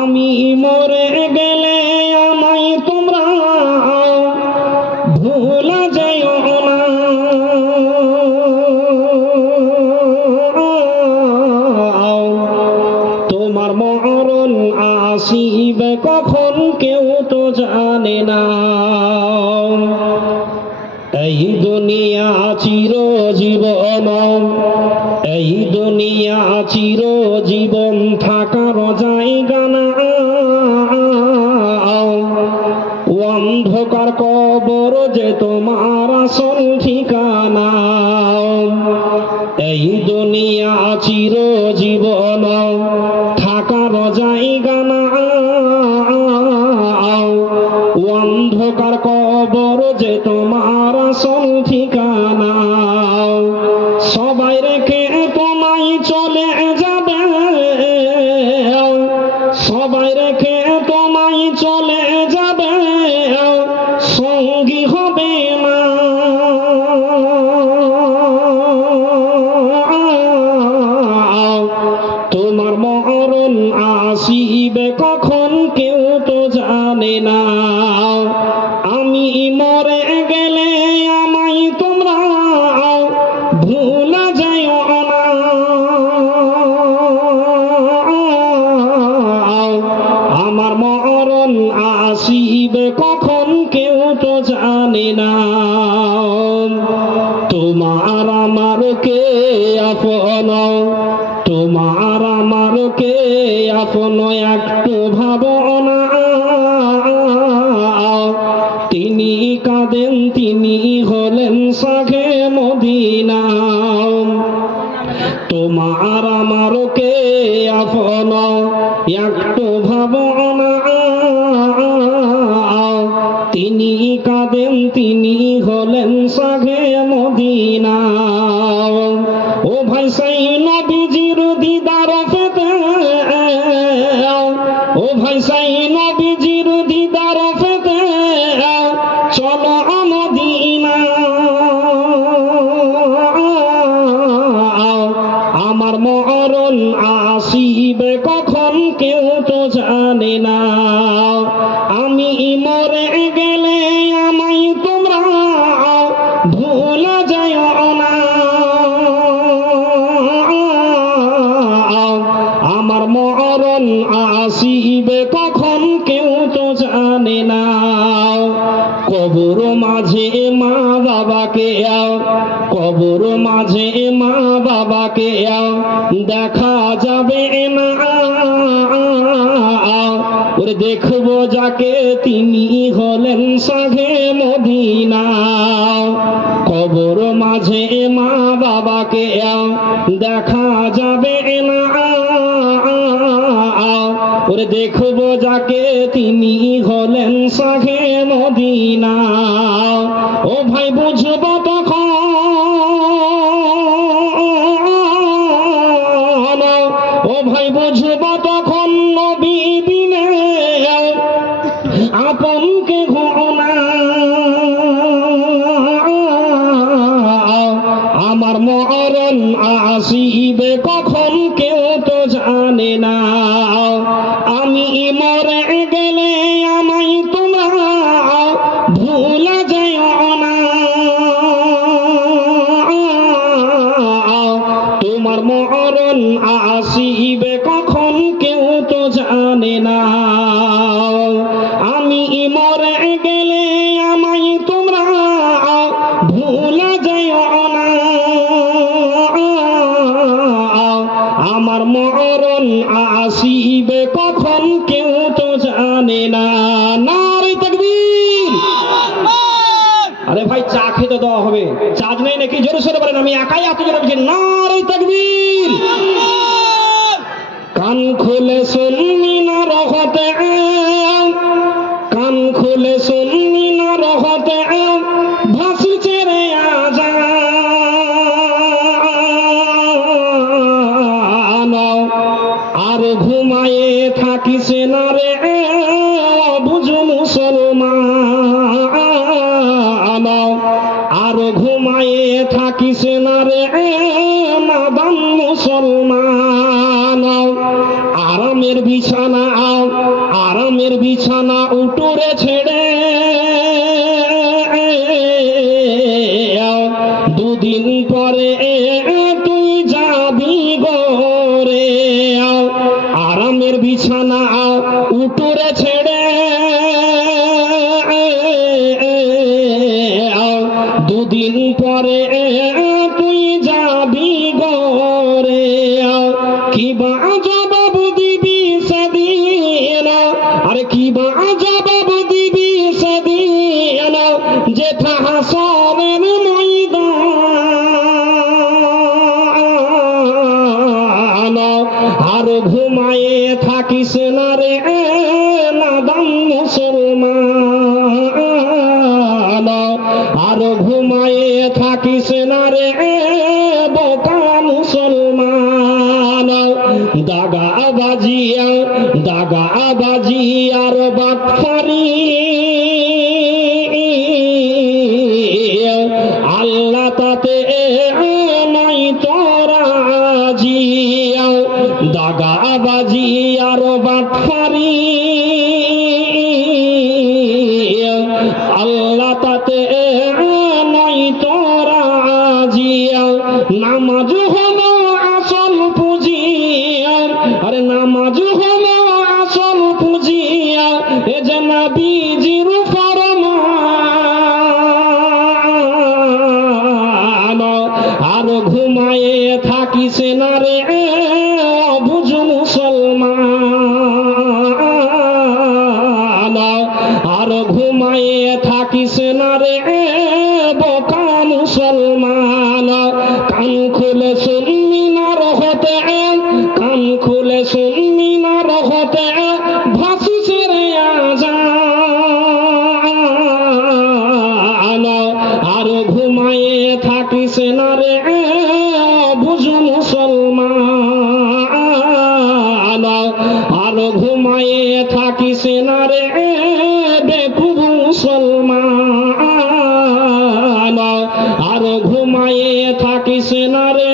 আমি মরে গেলে আমায় তোমরা ভুলা যাইও না। তোমার মরণ আসিবে কখন কেউ তো জানে না। এই দুনিয়া চিরজীবন, এই দুনিয়া চিরজীবন থাকার জায়গা না। অন্ধকার কবর যে তোমার আসল ঠিকানা। এই দুনিয়া চিরজীবন থাকার জায়গা না। অন্ধকার কবর যে তোমার আসল ঠিকানা। সবাই রেখে তোমায় চলে যাবে, সবাই রেখে তোমায় চলে যাবে, সঙ্গী হবে না। তোমার মরণ আসিবে কখন কেউ তো জানে না। আমি মরে গেলে আমায় তোমরা ভুলা যাইও না। আমার মরণ আসিবে কখন কেউ তো জানে না। তোমার আমার কে আপন, তোমার আমার কে আপন একটু ভাবনা। তিনি কাঁদেন, তিনি হলেন শাহে মদিনা। তোমার আমার কে আপন একটু ভাবনা। তিনি কাঁদেন, তিনি হলেন শাহে মদিনা। ও ভাই সেই নবীজির দিদার পেতে, ও ভাই সেই নবীজির দিদার পেতে চলো মদিনা। আমার মরণ আসিবে কখন কেউ তো জানে না। আমি মরে গেলে আমায় তোমরা ভুলা যাইও না। আমার মরণ আসিবে কখন কেউ তো জানে না। কবর মাঝে মা বাবাকে, কবর মাঝে মা বাবাকে দেখা যাবে না। ওরে দেখবো যাকে তিনি হলেন শাহে মদিনা। কবর মাঝে মা বাবাকে দেখা যাবে না। ওরে দেখবো যাকে তিনি হলেন শাহে মদিনা। ও ভাই বুঝবো তখন, ও ভাই বুঝবো তখন নবী বিনে আপনকে ঘোনা। আমার মরণ আসিবে কখন কেউ তো জানে না। আমি মরে গেলে আমায় তোমরা ভুলা যাইও না। তোমার মরণ আসিবে কখন কেউ তো জানে না। আমি মরে গেলে আমায় তোমরা ভুলা যাইও না। আমার মরণ আসিবে কখন কেউ তো জানে না। নারে তাকবীর! আরে ভাই চা খেতে দেওয়া হবে, চার্জ নেই নাকি? জোরে সোরে বলেন, আমি একাই এত জোরে বলছি নারে তাকবীর! কান খুলে শুননি না রহতে, কান খুলে শুননি না রহতে ভাসি ছেড়ে আজান। আর ঘুমায়ে থাকিস না রে বুঝ মুসলমান। আর ঘুমায়ে থাকিস না রে নাদান মুসলমান। আরামের বিছানা আরামের বিছানা উটুরে ছেড়ে দুদিন পরে তুই যাবি গোরে আরামের বিছানা উটুরে ছেড়ে দুদিন পরে তুই যাবি গোরে কি বা জবাব দিবি সেদিন আরে কি বা জবাব দিবি সেদিন যেথা হাসরের ময়দান আর ঘুমায়ে থাকিস না রে নাদান মুসলমান আর ঘুমায়ে থাকিস না রে বোকা মুসলমান দাগাবাজি আর বাটফারি আল্লাহ তাতে নাই তোরা জি দাগাবাজি আর বাটফারি আল্লাহ তাতে নাই তোরা জি নামাজ হলো আসল পুঁজি আরে নামাজ হলো আসল পুঁজি এ যে নবীজির ফরমান আর ঘুমায়ে থাকিস না রে অবুঝ মুসলমান আর ঘুমায়ে থাকিস না রে বোকা মুসলমান কান খুলে শুনবি না রহতে কান খুলে শুনবি না রহতে ভাসিস রে আজান আর ঘুমায়ে থাকিস না রে বুঝ মুসলমান আর ঘুমায়ে থাকিস না রে বেকুব মুসলমান আর ঘুমায়ে থাকিস না রে